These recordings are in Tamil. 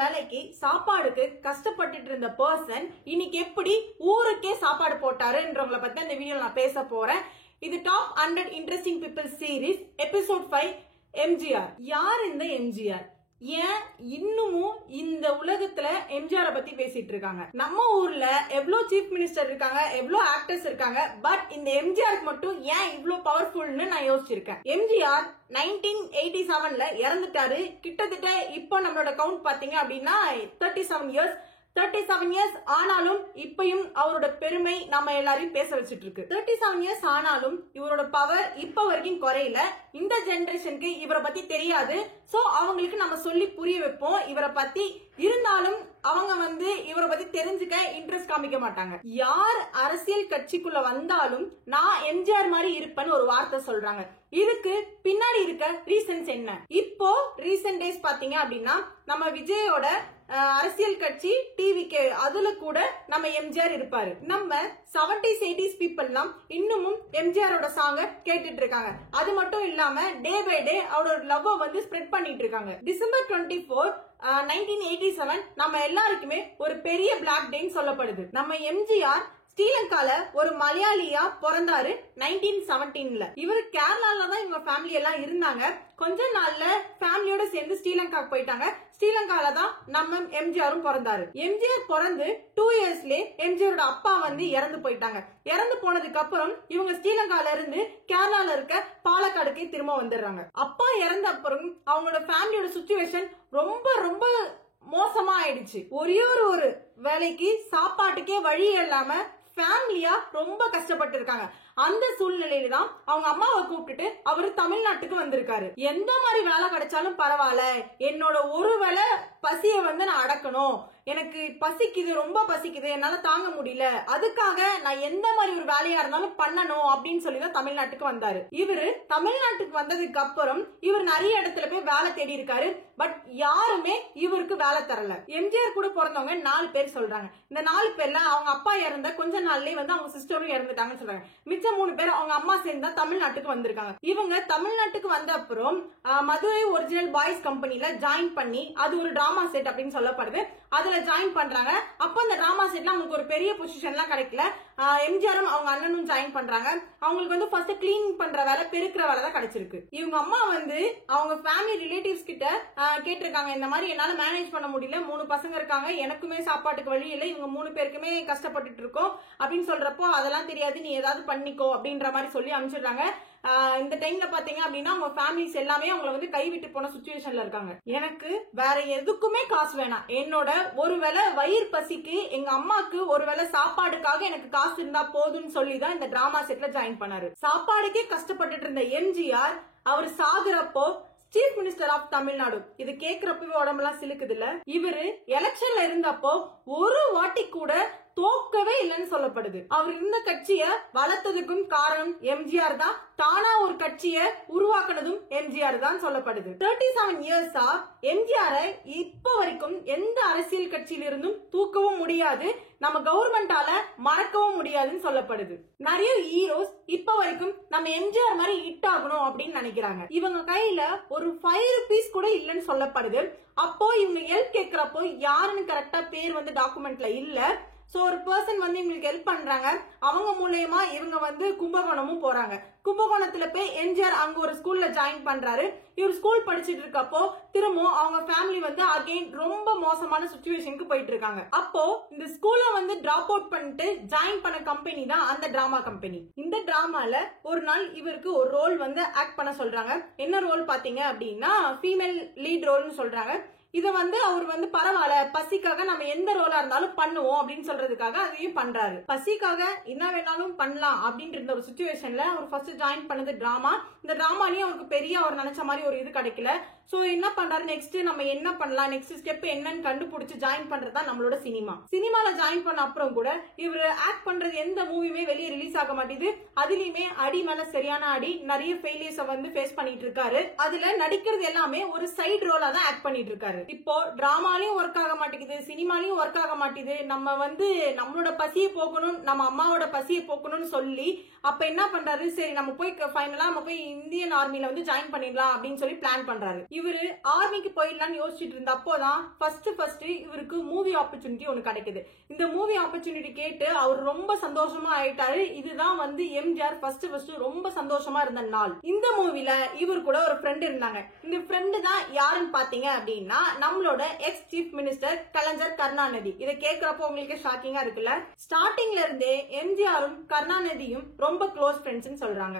வேலைக்கு சாப்பாடுக்கு கஷ்டப்பட்டுட்டு இருந்த பர்சன் இன்னைக்கு எப்படி ஊருக்கே சாப்பாடு போட்டாருன்றவங்களை பத்தி இந்த வீடியோ நான் பேச போறேன். இது top 100 interesting people series episode 5 MGR. யார் இந்த எம்ஜிஆர்? ஏன் இன்னமும் இந்த உலகத்துல எம்ஜிஆர் பத்தி பேசிட்டு இருக்காங்க? நம்ம ஊர்ல எவ்வளவு சீஃப் மினிஸ்டர் இருக்காங்க, எவ்வளவு ஆக்டர்ஸ் இருக்காங்க, பட் இந்த எம்ஜிஆருக்கு மட்டும் ஏன் இவ்வளவு பவர்ஃபுல்னு நான் யோசிச்சிருக்கேன். எம்ஜிஆர் 1987ல இறந்துட்டாரு. கிட்டத்தட்ட இப்போ நம்மளோட கவுண்ட் பாத்தீங்க அப்படின்னா 37 இயர்ஸ் ஆனாலும் இப்பயும் அவரோட பெருமை நம்ம எல்லாரையும் பேச வச்சிட்டு இருக்கு. 37 இயர்ஸ் ஆனாலும் இவரோட பவர் இப்ப வரைக்கும் குறையல. இந்த ஜெனரேஷனுக்கு இவரை பத்தி தெரியாது. சோ அவங்களுக்கு நம்ம சொல்லி புரிய வைப்போம் இவரை பத்தி. இருந்தாலும் அவங்க இவரை பத்தி தெரிஞ்சுக்க இன்ட்ரெஸ்ட் காமிக்க மாட்டாங்க. யார் அரசியல் கட்சிக்குள்ள வந்தாலும் நான் எம்ஜிஆர் மாதிரி இருப்பேன்னு ஒரு வார்த்தை சொல்றாங்க. இதுக்கு பின்னாடி இருக்க ரீசன்ஸ் என்ன? இப்போ ரீசன்ட் டேஸ் பாத்தீங்க அப்படின்னா நம்ம விஜயோட அரசியல் கட்சி டிவிகே, அதுல கூட நம்ம எம்ஜிஆர் இருப்பாரு. நம்ம 70s 80s பீப்புள்லாம் இன்னமும் எம்ஜிஆரோட சாங்க கேட்டுட்டு இருக்காங்க. அது மட்டும் இல்லாம டே பை டே அவரோட லவ் ஸ்ப்ரெட் பண்ணிட்டு இருக்காங்க. டிசம்பர் 24 1987 நம்ம எல்லாருக்குமே ஒரு பெரிய பிளாக் டேன்னு சொல்லப்படுது. நம்ம எம்ஜிஆர் ஸ்ரீலங்கால ஒரு மலையாளியா பிறந்தாரு 1917ல. இவரு கேரளால தான் இவங்க ஃபேமிலி எல்லாம் இருந்தாங்க. கொஞ்ச நாள்ல ஃபேமிலியோட சேர்ந்து ஸ்ரீலங்காக்கு போயிட்டாங்க. ஸ்ரீலங்கால தான் நம்ம எம்ஜிஆரும் பிறந்தாரு. எம்ஜிஆர் பிறந்து 2 இயர்ஸ்லயே எம்ஜிஆரோட அப்பா இறந்து போயிட்டாங்க. இறந்து போனதுக்கு அப்புறம் இவங்க ஸ்ரீலங்கால இருந்து கேரளால இருக்க பாலக்காடுக்கு திரும்ப வந்துடுறாங்க. அப்பா இறந்த அப்புறம் அவங்களோட ஃபேமிலியோட சிச்சுவேஷன் ரொம்ப ரொம்ப மோசமா ஆயிடுச்சு. ஒரே ஒரு வேலைக்கு சாப்பாட்டுக்கே வழி இல்லாம ஃபேமிலியா ரொம்ப கஷ்டப்பட்டு இருக்காங்க. அந்த சூழ்நிலையில தான் அவங்க அம்மாவை கூப்பிட்டுட்டு அவரு தமிழ்நாட்டுக்கு வந்திருக்காரு. எந்த மாதிரி வேலை கிடைச்சாலும் பரவாயில்ல, என்னோட ஒரு வேளை பசிய நான் அடக்கணும், எனக்கு பசிக்குது, ரொம்ப பசிக்குது, என்னால தாங்க முடியல, அதுக்காக நான் எந்த மாதிரி ஒரு வேலையா இருந்தாலும் பண்ணணும் அப்படின்னு சொல்லிதான் தமிழ்நாட்டுக்கு வந்தாரு. இவரு தமிழ்நாட்டுக்கு வந்ததுக்கு அப்புறம் இவர் நிறைய இடத்துல போய் வேலை தேடி இருக்காரு. பட் யாருமே இவருக்கு வேலை தரல. எம்ஜிஆர் கூட பிறந்தவங்க 4 பேர் சொல்றாங்க. இந்த 4 பேர்ல அவங்க அப்பா இறந்த கொஞ்ச நாள்லயே அவங்க சிஸ்டரும் இறந்துட்டாங்கன்னு சொல்றாங்க. மிச்சம் 3 பேர் அவங்க அம்மா சேர்ந்தா தமிழ்நாட்டுக்கு வந்திருக்காங்க. இவங்க தமிழ்நாட்டுக்கு வந்த அப்புறம் மதுரை ஒரிஜினல் பாய்ஸ் கம்பெனில ஜாயின் பண்ணி, அது ஒரு டிராமா செட் அப்படின்னு சொல்லப்படுது, அதுல ஜாயின் பண்றாங்க. அப்ப அந்த டிராமா செட்ல அவங்களுக்கு ஒரு பெரிய பொசிஷன்லாம் கிடைக்கல. எம்ஜிஆரும் அவங்க அண்ணனும் ஜாயின் பண்றாங்க. அவங்களுக்கு ஃபர்ஸ்ட் கிளீன் பண்ற வேலை, பெருக்கிற வேலை தான் கிடைச்சிருக்கு. இவங்க அம்மா அவங்க ஃபேமிலி ரிலேட்டிவ்ஸ் கிட்ட கேட்டிருக்காங்க, இந்த மாதிரி என்னால மேனேஜ் பண்ண முடியல, 3 பசங்க இருக்காங்க, எனக்குமே சாப்பாட்டுக்கு வழி இல்லை, இவங்க 3 பேருக்குமே கஷ்டப்பட்டுட்டு இருக்கோம் அப்படின்னு சொல்றப்போ அதெல்லாம் தெரியாது, நீ ஏதாவது பண்ணிக்கோ அப்படின்ற மாதிரி சொல்லி அனுப்பிச்சிடுறாங்க. இந்த டைம்ல பாத்தீங்க அப்படின்னா அவங்க ஃபேமிலிஸ் எல்லாமே அவங்களை கைவிட்டு போன சிச்சுவேஷன்ல இருக்காங்க. எனக்கு வேற எதுக்குமே காசு வேணாம், என்னோட ஒருவேளை வயிறு பசிக்கு, எங்க அம்மாக்கு ஒருவேளை சாப்பாடுக்காக எனக்கு காசு இருந்தா போதும்னு சொல்லிதான் இந்த டிராமா செட்ல ஜாயின் பண்ணாரு. சாப்பாடுக்கே கஷ்டப்பட்டுட்டு இருந்த எம்ஜிஆர் அவர் சாகுறப்போ சீஃப் மினிஸ்டர் ஆஃப் தமிழ்நாடு, இது கேக்குறப்பவே உடம்பெல்லாம் சிலுக்குது இல்ல. இவரு எலெக்ஷன்ல இருந்தப்போ ஒரு வாட்டி கூட தோக்கவே இல்லைன்னு சொல்லப்படுது. அவர் இருந்த கட்சிய வளர்த்ததுக்கும் காரணம் எம்ஜிஆர் தான். தானா ஒரு கட்சிய உருவாக்குனதும் எம்ஜிஆர் தான் சொல்லப்படுது. 37 இயர்ஸா எம்ஜிஆரை இப்ப வரைக்கும் எந்த அரசியல் கட்சியில இருந்தும் தூக்கவும் முடியாது, நம்ம கவர்மெண்டால மறக்கவும் முடியாதுன்னு சொல்லப்படுது. நிறைய ஹீரோஸ் இப்ப வரைக்கும் நம்ம எம்ஜிஆர் மாதிரி ஹிட் ஆகணும் அப்படின்னு நினைக்கிறாங்க. இவங்க கையில ஒரு 5 rupees கூட இல்லன்னு சொல்லப்படுது. அப்போ இவங்க ஹெல்ப் கேக்குறப்போ யாருன்னு கரெக்டா பேர் டாக்குமெண்ட்ல இல்ல. சோ ஒரு பர்சன் இவங்களுக்கு ஹெல்ப் பண்றாங்க. அவங்க மூலமா இவங்க கும்பகோணமும் போறாங்க. கும்பகோணத்துல போய் எம்ஜிஆர் அங்க ஒரு ஸ்கூல்ல ஜாயின் பண்றாரு. இவர் ஸ்கூல் படிச்சிட்டு இருக்கப்போ திரும்ப அவங்க ஃபேமிலி அகைன் ரொம்ப மோசமான சிச்சுவேஷனுக்கு போயிட்டு இருக்காங்க. அப்போ இந்த ஸ்கூல்ல டிராப் அவுட் பண்ணிட்டு ஜாயின் பண்ண கம்பெனி தான் அந்த டிராமா கம்பெனி. இந்த டிராமால ஒரு நாள் இவருக்கு ஒரு ரோல் ஆக்ட் பண்ண சொல்றாங்க. என்ன ரோல் பாத்தீங்க அப்படின்னா ஃபீமேல் லீட் ரோல்னு சொல்றாங்க. இத அவர் பரவாயில்ல, பசிக்காக நம்ம எந்த ரோலா இருந்தாலும் பண்ணுவோம் அப்படின்னு சொல்றதுக்காக அதையும் பண்றாரு. பசிக்காக என்ன வேணாலும் பண்ணலாம் அப்படின்ற ஒரு சிச்சுவேஷன்ல அவர் ஃபர்ஸ்ட் ஜாயின் பண்ணது டிராமா. இந்த டிராமாலயும் அவருக்கு பெரிய அவர் நினைச்ச மாதிரி ஒரு இது கிடைக்கல. சோ என்ன பண்றாரு, நெக்ஸ்ட் நம்ம என்ன பண்ணலாம், நெக்ஸ்ட் ஸ்டெப் என்னன்னு கண்டுபிடிச்சு ஜாயின் பண்றதா நம்மளோட சினிமா. சினிமால ஜாயின் பண்ண அப்புறம் கூட இவர் ஆக்ட் பண்றது எந்த மூவியுமே வெளியே ரிலீஸ் ஆக மாட்டேது. அதுலயுமே அடி மேல சரியான அடி, நிறைய ஃபெயிலியர்ஸ் ஃபேஸ் பண்ணிட்டு இருக்காரு. அதுல நடிக்கிறது எல்லாமே ஒரு சைடு ரோலா தான் ஆக்ட் பண்ணிட்டு இருக்காரு. இப்போ டிராமாலையும் ஒர்க் ஆக மாட்டேங்குது, சினிமாலையும் ஒர்க் ஆக மாட்டேங்குது. நம்ம நம்மளோட பசியை போக்கணும், நம்ம அம்மாவோட பசியை போக்கணும்னு சொல்லி அப்ப என்ன பண்றாரு, சரி நம்ம போய் ஃபைனலா நம்ம போய் இந்தியன் ஆர்மில வந்து ஜாயின் பண்ணிடலாம் அப்படின்னு சொல்லி பிளான் பண்றாரு. இவரு ஆர்மிக்கு போயிடலாம்னு யோசிச்சுட்டு இருந்த அப்போதான் ஃபர்ஸ்ட் இவருக்கு மூவி ஆப்பர்ச்சுனிட்டி ஒன்னு கிடைக்குது. இந்த மூவி ஆப்பர்ச்சுனிட்டி கேட்டு அவர் ரொம்ப சந்தோஷமா ஆயிட்டாரு. இதுதான் வந்து எம்ஜிஆர் ஃபர்ஸ்ட் ரொம்ப சந்தோஷமா இருந்த நாள். இந்த மூவில இவர் கூட ஒரு ஃப்ரெண்ட் இருந்தாங்க. இந்த ஃப்ரெண்டு தான் யாருன்னு பாத்தீங்க அப்படின்னா நம்மளோட எக்ஸ் சீஃப் மினிஸ்டர் கலைஞர் கருணாநிதி. இதை கேட்கிறப்போ உங்களுக்கு ஷாக்கிங்கா இருக்குல்ல. ஸ்டார்டிங்ல இருந்தே எம்ஜிஆரும் கருணாநிதியும் ரொம்ப க்ளோஸ் ஃப்ரெண்ட்ஸ் சொல்றாங்க.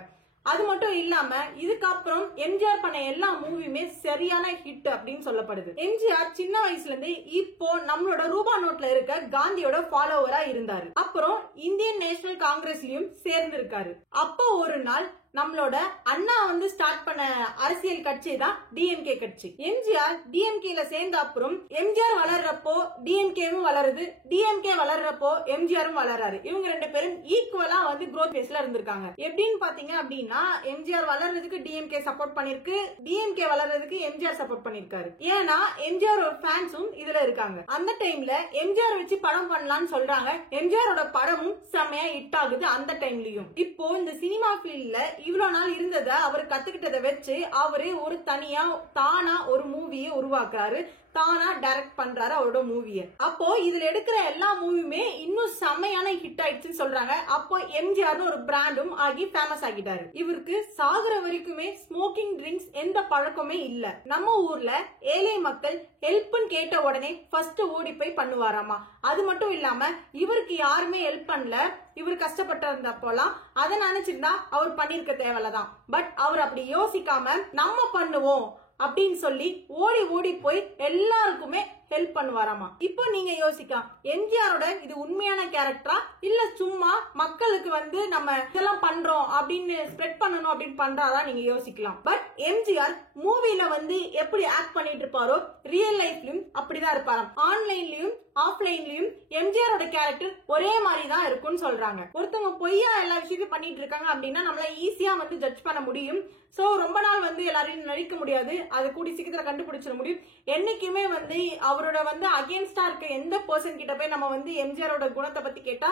அது மட்டும் இல்லாம இதுக்கப்புறம் எம்ஜிஆர் பண்ண எல்லா மூவியுமே சரியான ஹிட் அப்படின்னு சொல்லப்படுது. எம்ஜிஆர் சின்ன வயசுல இருந்து இப்போ நம்மளோட ரூபா நோட்ல இருக்க காந்தியோட ஃபாலோவரா இருந்தாரு. அப்புறம் இந்தியன் நேஷனல் காங்கிரஸ்லயும் சேர்ந்து இருக்காரு. அப்போ ஒரு நாள் நம்மளோட அண்ணா வந்து ஸ்டார்ட் பண்ண அரசியல் கட்சி தான் டிஎம்கே கட்சி. எம்ஜிஆர் டிஎம்கேல சேர்ந்த அப்புறம் எம்ஜிஆர் வளர்றப்போ டிஎம்கேவும் வளருது, டிஎம்கே வளர்றப்போ எம்ஜிஆரும் வளர்றாரு. இவங்க ரெண்டு பேரும் ஈக்குவலா வந்து growth பேஸ்ல இருந்திருக்காங்க. எப்படின்னு பாத்தீங்க அப்படின்னா எம்ஜிஆர் வளர்றதுக்கு டிஎம்கே சப்போர்ட் பண்ணிருக்கு, டிஎம்கே வளர்றதுக்கு எம்ஜிஆர் சப்போர்ட் பண்ணிருக்காரு. ஏன்னா எம்ஜிஆர் ஃபேன்ஸும் இதுல இருக்காங்க. அந்த டைம்ல எம்ஜிஆர் வச்சு படம் பண்ணலாம்னு சொல்றாங்க. எம்ஜிஆரோட படமும் செம்மையா ஹிட் ஆகுது அந்த டைம்லயும். இப்போ இந்த சினிமா ஃபீல்ட்ல இவ்வளவு நாள் இருந்தத அவர் கத்துக்கிட்டதை வச்சு அவரு ஒரு தனியா தானா ஒரு மூவியை உருவாக்குறாரு, தானா டைரக்ட் பண்றாரு அவரோட மூவியை. அப்போ இதுல எடுக்கிற எல்லா மூவியுமே இன்னும் செம்மையான ஹிட் ஆயிடுச்சுன்னு சொல்றாங்க. அப்போ எம்ஜிஆர்னு ஒரு பிராண்டும் ஆகி ஃபேமஸ் ஆகிட்டாரு. இவருக்கு சாகுற வரைக்குமே ஸ்மோக்கிங் ட்ரிங்க்ஸ் எந்த பழக்கமே இல்ல. நம்ம ஊர்ல ஏழை மக்கள் ஹெல்ப்னு கேட்ட உடனே ஃபர்ஸ்ட் ஓடி போய் பண்ணுவாராமா. அது மட்டும் இல்லாம இவருக்கு யாருமே ஹெல்ப் பண்ணல, இவர் கஷ்டப்பட்டு இருந்தப்போலாம் அதை நினைச்சிருந்தா அவர் பண்ணிருக்க தேவையில்லதான். பட் அவர் அப்படி யோசிக்காம நம்ம பண்ணுவோம் அப்படின்னு சொல்லி ஓடி ஓடி போய் எல்லாருக்குமே ஹெல்ப் பண்ணுவாராமா. இப்போ நீங்க யோசிக்கலாம், எம்ஜிஆரோட இது உண்மையான கேரக்டரா இல்ல சும்மா மக்களுக்கு வந்து நம்ம இதெல்லாம் பண்றோம் அப்படின்னு ஸ்ப்ரெட் பண்ணணும் அப்படின்னு பண்றாரா நீங்க யோசிக்கலாம். பட் எம்ஜிஆர் மூவில வந்து எப்படி ஆக்ட் பண்ணிட்டு இருப்பாரோ ரியல் லைஃப்லயும் அப்படிதான் இருப்பாராம். ஆன்லைன்லயும் ஆஃப்லைன்லயும் எம்ஜிஆரோட கேரக்டர் ஒரே மாதிரி தான் இருக்கும்னு சொல்றாங்க. ஒருத்தவங்க பொய்யா எல்லா விஷயத்தையும் பண்ணிட்டு இருக்காங்க அப்படின்னா நம்மள ஈஸியா வந்து ஜட்ஜ் பண்ண முடியும். சோ ரொம்ப நாள் வந்து எல்லாரையும் நடிக்க முடியாது, அது கூடி சீக்கிரத்துல கண்டுபிடிச்சிட முடியும். என்னைக்குமே வந்து அவரோட வந்து அகேன்ஸ்டா இருக்க எந்த பர்சன் கிட்ட போய் நம்ம வந்து எம்ஜிஆரோட குணத்தை பத்தி கேட்டா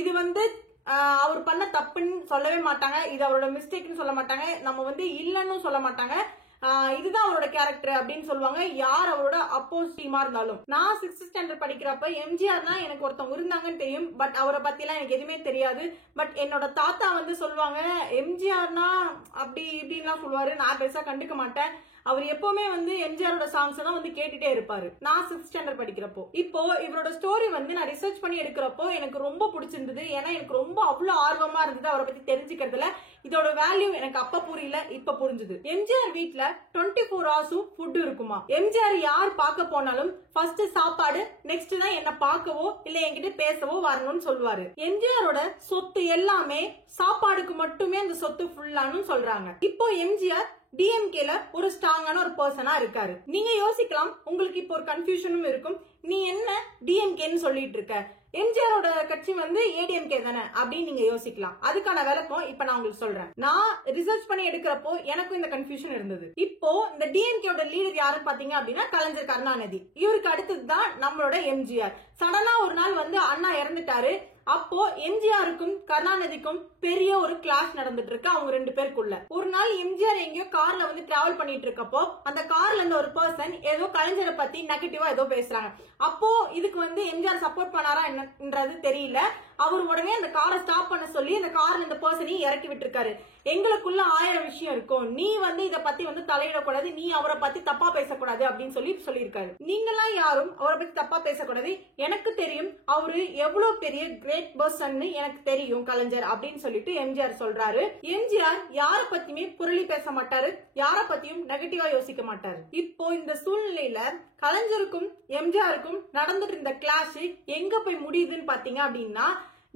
இது வந்து அவர் பண்ண தப்புன்னு சொல்லவே மாட்டாங்க, இது அவரோட மிஸ்டேக்னு சொல்ல மாட்டாங்க, நம்ம வந்து இல்லன்னு சொல்ல மாட்டாங்க, இதுதான் அவரோட கேரக்டர் அப்படின்னு சொல்லுவாங்க. யார் அவரோட அப்போசிட்டிமா இருந்தாலும். நான் 6th ஸ்டாண்டர்ட் படிக்கிறப்ப எம்ஜிஆர் தான் எனக்கு ஒருத்தவங்க இருந்தாங்கன்னு தெரியும். பட் அவரை பத்தி எல்லாம் எனக்கு எதுவுமே தெரியாது. பட் என்னோட தாத்தா வந்து சொல்லுவாங்க எம்ஜிஆர்னா அப்படி இப்படின்லாம் சொல்லுவாரு. நான் பெருசா கண்டுக்க மாட்டேன். அவர் எப்பவுமே வந்து எம்ஜிஆரோட சாங்ஸ் தான் வந்து கேட்டுட்டே இருப்பாரு நான் 6th ஸ்டாண்டர்ட் படிக்கிறப்போ. இப்போ இவரோட ஸ்டோரி வந்து நான் ரிசர்ச் பண்ணி எடுக்கிறப்போ எனக்கு ரொம்ப பிடிச்சிருந்தது. ஏன்னா எனக்கு ரொம்ப அவ்வளவு ஆர்வமா இருந்தது அவரை பத்தி தெரிஞ்சுக்கிறதுல. இதோட வேல்யூ எனக்கு அப்ப புரியல, இப்ப புரிஞ்சுது. எம்ஜிஆர் வீட்ல 24 ஹவர்ஸும் ஃபுட் இருக்குமா. எம்ஜிஆர் யார் பார்க்க போனாலும் ஃபர்ஸ்ட் சாப்பாடு, நெக்ஸ்ட் தான் என்ன பார்க்கவோ இல்ல என்கிட்ட பேசவோ வரணும்னு சொல்லுவாரு. எம்ஜிஆரோட சொத்து எல்லாமே சாப்பாடுக்கு மட்டுமே அந்த சொத்து ஃபுல்லானு சொல்றாங்க. இப்போ எம்ஜிஆர் டிஎம்கேல ஒரு ஸ்ட்ராங்கான ஒரு பர்சனா இருக்காரு. நீங்க யோசிக்கலாம், உங்களுக்கு இப்போ ஒரு கன்ஃபியூஷனும் இருக்கும், நீ என்ன டிஎம்கேன்னு சொல்லிட்டு இருக்க, எம்ஜிஆரோட கட்சி வந்து ஏடிஎம்கே தானே அப்படின்னு நீங்க யோசிக்கலாம். அதுக்கான விளக்கம் இப்ப நான் உங்களுக்கு சொல்றேன். நான் ரிசர்ச் பண்ணி எடுக்கிறப்போ எனக்கும் இந்த கன்ஃபியூஷன் இருந்தது. இப்போ இந்த டிஎம்கேயோட லீடர் யாருன்னு பாத்தீங்க அப்படின்னா கலைஞர் கருணாநிதி. இவருக்கு அடுத்ததுதான் நம்மளோட எம்ஜிஆர். சடனா ஒரு நாள் வந்து அண்ணா இறந்துட்டாரு. அப்போ எம்ஜிஆருக்கும் கருணாநிதிக்கும் பெரிய ஒரு கிளாஷ் நடந்துட்டு இருக்கு அவங்க ரெண்டு பேருக்குள்ள. ஒரு நாள் எம்ஜிஆர் எங்கேயோ கார்ல வந்து டிராவல் பண்ணிட்டு இருக்கப்போ அந்த கார்ல இருந்த ஒரு பர்சன் ஏதோ கலைஞரை பத்தி நெகட்டிவா ஏதோ பேசுறாங்க. அப்போ இதுக்கு வந்து எம்ஜிஆர் சப்போர்ட் பண்ணாரா என்னன்றது தெரியல. அவர் உடனே அந்த காரை ஸ்டாப் பண்ண சொல்லி அந்த கார்ல இந்த பர்சனையும் இறக்கி விட்டுருக்காரு. எங்களுக்குள்ள 1000 விஷயம் இருக்கும், நீ வந்து இத பத்தி வந்து தலையிடக்கூடாது, நீ அவரை பத்தி தப்பா பேசக்கூடாது அப்படின்னு சொல்லியிருக்காரு. நீங்களாம் யாரும் அவரை பத்தி தப்பா பேசக்கூடாது, எனக்கு தெரியும் அவரு எவ்வளவு பெரிய கிரேட் பர்சன் எனக்கு தெரியும் கலைஞர் அப்படின்னு சொல்லிட்டு எம்ஜிஆர் சொல்றாரு. எம்ஜிஆர் யார பத்தியுமே புரளி பேச மாட்டாரு, யார பத்தியும் நெகட்டிவா யோசிக்க மாட்டாரு. இப்போ இந்த சூழ்நிலையில கலைஞருக்கும் எம்ஜிஆருக்கும் நடந்துட்டு இருந்த கிளாஷ் எங்க போய் முடியுதுன்னு பாத்தீங்க அப்படின்னா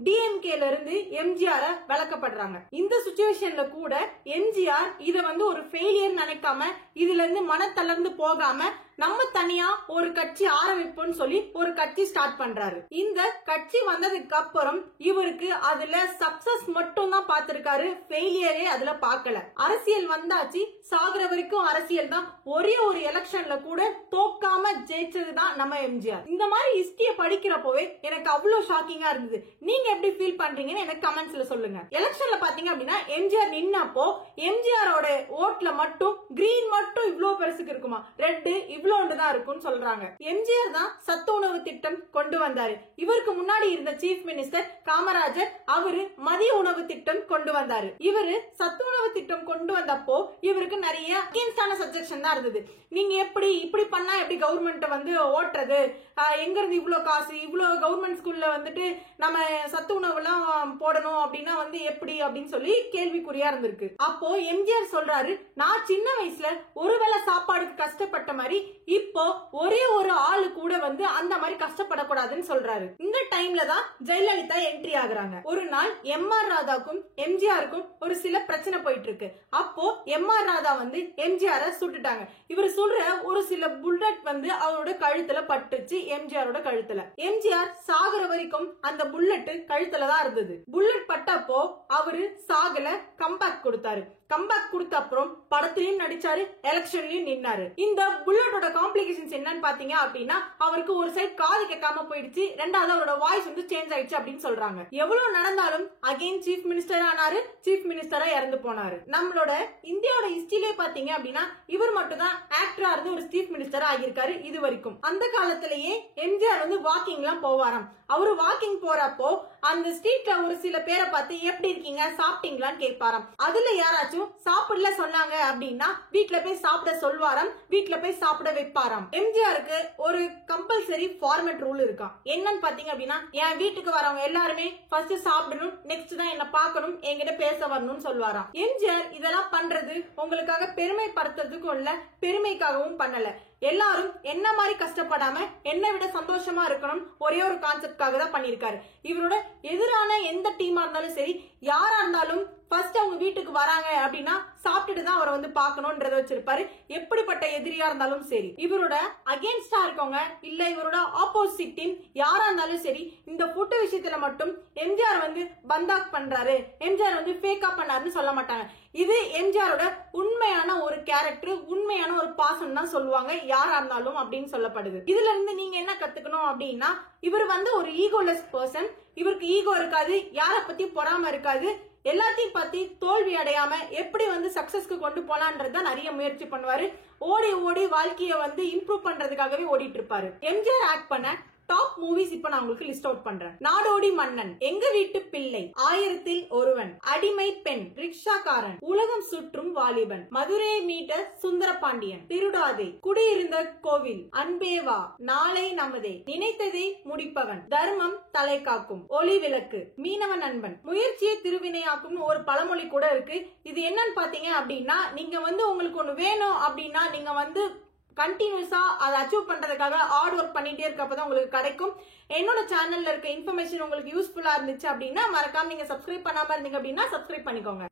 டிஎம்கேல இருந்து எம்ஜிஆர் விளக்கப்படுறாங்க. இந்த சிச்சுவேஷன்ல கூட எம்ஜிஆர் இத வந்து ஒரு ஃபெயிலியர் நினைக்காம இதுல இருந்து மன தளர்ந்து போகாம நம்ம தனியா ஒரு கட்சி ஆரம்பிப்போம்னு சொல்லி ஒரு கட்சி ஸ்டார்ட் பண்றாரு. இந்த கட்சி வந்ததுக்கு அப்புறம் இவருக்கு அதுல சக்சஸ் மட்டும் தான் பார்த்திருக்காரு, ஃபெயிலியரே அதுல பார்க்கல. அரசியல் வந்தாச்சு, சாகுற வரைக்கும் அரசியல் தான். ஒரே ஒரு எலெக்ஷன்ல கூட தோக்காம ஜெயிச்சதுதான் நம்ம எம்ஜிஆர். இந்த மாதிரி ஹிஸ்டரிய படிக்கிறப்பவே எனக்கு அவ்வளவு ஷாக்கிங்கா இருந்தது. நீங்க எப்படி ஃபீல் பண்றீங்கன்னு எனக்கு கமெண்ட்ஸ்ல சொல்லுங்க. எலெக்ஷன்ல பாத்தீங்க அப்படின்னா எம்ஜிஆர் நின்னப்போ எம்ஜிஆரோட ஓட்ல மட்டும் கிரீன் மட்டும் இவ்ளோ பெருசுக்கு இருக்குமா, ரெட் இவ்ளோண்டு தான் இருக்கும்னு சொல்றாங்க. எம்ஜிஆர் தான் சத்து உணவு திட்டம் கொண்டு வந்தாரு. இவருக்கு முன்னாடி இருந்த சீஃப் மினிஸ்டர் காமராஜர் அவரு மதிய உணவு திட்டம் கொண்டு வந்தாரு. இவரு சத்து உணவு திட்டம் கொண்டு வந்தப்போ இவருக்கு நிறைய அகேன்ஸ்டான சஜஷன் தான் இருந்தது. நீங்க எப்படி இப்படி பண்ணா எப்படி கவர்மெண்ட் வந்து ஓட்டுறது, எங்க இருந்து இவ்ளோ காசு, இவ்ளோ கவர்மெண்ட் ஸ்கூல்ல வந்துட்டு நம்ம சத்து உணவு எல்லாம் போடணும் அப்படின்னா வந்து எப்படி அப்படின்னு சொல்லி கேள்விக்குறியா இருந்திருக்கு. அப்போ எம்ஜிஆர் சொல்றாரு, நான் சின்ன வயசுல ஒருவேளை சாப்பாடுக்கு கஷ்டப்பட்ட மாதிரி இப்போ ஒரே ஒரு ஆளு கூட வந்து அந்த மாதிரி கஷ்டப்படக்கூடாதுன்னு சொல்றாரு. இந்த டைம்ல தான் ஜெயலலிதா என்ட்ரி ஆகுறாங்க. ஒரு நாள் எம்.ஆர். ராதாக்கும் எம்ஜிஆருக்கும் ஒரு சில பிரச்சனை போயிட்டு இருக்கு. அப்போ எம்.ஆர். ராதா வந்து எம்ஜிஆரை சுட்டுட்டாங்க. இவர் சொல்ற ஒரு சில புல்லட் வந்து அவரோட கழுத்துல பட்டுச்சு, எம்ஜிஆரோட கழுத்துல. எம்ஜிஆர் சாகுற வரைக்கும் அந்த புல்லட் கழுத்துல தான் இருந்தது. புல்லட் பட்டப்போ அவரு சாகல, கம்பேக் கொடுத்தாரு. கம்பேக் கொடுத்த அப்புறம் படத்திலையும் நடிச்சாரு, எலெக்ஷன்லயும் நின்னாரு. இந்த புல்லட்டோட காம்ப்ளிகேஷன்ஸ் என்னன்னு பாத்தீங்க அப்படின்னா அவருக்கு ஒரு சைடு காது கேட்காம போயிடுச்சு, ரெண்டாவது அவரோட வாய்ஸ் வந்து சேஞ்ச் ஆயிடுச்சு அப்படின்னு சொல்றாங்க. எவ்வளவு நடந்தாலும் அகைன் சீஃப் மினிஸ்டர் ஆனாரு, சீஃப் மினிஸ்டரா இறந்து போனாரு. நம்மளோட இந்தியாவோட ஹிஸ்டரியிலே பாத்தீங்க அப்படின்னா இவர் மட்டும் தான் ஆக்டரா இருந்து ஒரு சீஃப் மினிஸ்டரா ஆகியிருக்காரு இது வரைக்கும். அந்த காலத்திலேயே எம்ஜிஆர் வந்து வாக்கிங் எல்லாம் போவாராம். அவரு வாக்கிங் போறப்போ அந்த ஸ்ட்ரீட்ல ஒரு சில பேரை பார்த்து எப்படி இருக்கீங்க, சாப்பிட்டீங்களான்னு கேட்பாராம். அதுல யாராச்சும் சாப்பிடல சொன்னாங்க அப்படின்னா வீட்டுல போய் சாப்பிட சொல்வாராம், வீட்டுல போய் சாப்பிட வைப்பாராம். எம்ஜிஆருக்கு ஒரு கம்பல்சரி ஃபார்மேட் ரூல் இருக்காம். என்னன்னு பாத்தீங்க அப்படின்னா என் வீட்டுக்கு வரவங்க எல்லாருமே ஃபர்ஸ்ட் சாப்பிடணும், நெக்ஸ்ட் தான் என்ன பார்க்கணும், என்கிட்ட பேச வரணும்னு சொல்வாராம். எம்ஜிஆர் இதெல்லாம் பண்றது உங்களுக்காக பெருமைப்படுத்துறதுக்கும் இல்ல, பெருமைக்காகவும் பண்ணல. எல்லாரும் என்ன மாதிரி கஷ்டப்படாம என்னை விட சந்தோஷமா இருக்கணும் ஒரே ஒரு கான்செப்ட்காக தான் பண்ணிருக்காரு. இவரோட எதிரான எந்த டீமா இருந்தாலும் சரி, யாரா இருந்தாலும் ஃபர்ஸ்ட் அவங்க வீட்டுக்கு வராங்க அப்படின்னா சாப்பிட்டுட்டு தான் அவரை வந்து பாக்கணும்ன்றத வச்சிருப்பாரு. எப்படிப்பட்ட எதிரியா இருந்தாலும் சரி, இவரோட அகேன்ஸ்டா இருக்கவங்க இல்ல இவரோட ஆப்போசிட் டீம் யாரா இருந்தாலும் சரி, இந்த போட்டோ விஷயத்துல மட்டும் எம்ஜிஆர் வந்து பந்தாக் பண்றாரு, எம்ஜிஆர் வந்து ஃபேக்கா பண்ணாருன்னு சொல்ல மாட்டாங்க. இது எம்ஜிஆரோட உண்மையான ஒரு கேரக்டர், உண்மையான ஒரு பாசம் தான் சொல்லுவாங்க யாரா இருந்தாலும் அப்படின்னு சொல்லப்படுது. இதுல இருந்து நீங்க என்ன கத்துக்கணும் அப்படின்னா இவர் வந்து ஒரு ஈகோலெஸ் பர்சன். இவருக்கு ஈகோ இருக்காது, யார பத்தி பொறாம இருக்காது, எல்லாத்தையும் பத்தி தோல்வி அடையாம எப்படி வந்து சக்சஸ்க்கு கொண்டு போலான்றத நிறைய முயற்சி பண்ணுவாரு. ஓடி ஓடி வாழ்க்கைய வந்து இம்ப்ரூவ் பண்றதுக்காகவே ஓடிட்டு இருப்பாரு. எம்ஜிஆர் ஆக்ட் பண்ண டாப் மூவிஸ் இப்ப நான் உங்களுக்கு லிஸ்ட் அவுட் பண்றேன். நாடோடி மன்னன், எங்க வீட்டு பிள்ளை, ஆயிரத்தில் ஒருவன், அடிமை பெண், ரிக்ஷாக்காரன், உலகம் சுற்றும் வாலிபன், மதுரை மீட்ட சுந்தரபாண்டியன், திருடாதே, குடியிருந்த கோவில், அன்பேவா, நாளை நமதே, நினைத்ததை முடிப்பவன், தர்மம் தலை காக்கும், ஒளி விளக்கு, மீனவன் நண்பன், முயற்சியை திருவினையாக்கும் ஒரு பழமொழி கூட இருக்கு. இது என்னன்னு பாத்தீங்க அப்படின்னா நீங்க வந்து உங்களுக்கு ஒண்ணு வேணும் அப்படின்னா நீங்க வந்து கண்டினியூஸா அதை அச்சீவ் பண்றதுக்காக ஹார்ட் ஒர்க் பண்ணிட்டே இருக்கப்பதான் உங்களுக்கு கிடைக்கும். என்னோட சேனல்ல இருக்க இன்ஃபர்மேஷன் உங்களுக்கு யூஸ்ஃபுல்லா இருந்துச்சு அப்படின்னா மறக்காம நீங்க சப்ஸ்கிரைப் பண்ணாம இருந்தீங்க அப்படின்னா சப்ஸ்கிரைப் பண்ணிக்கோங்க.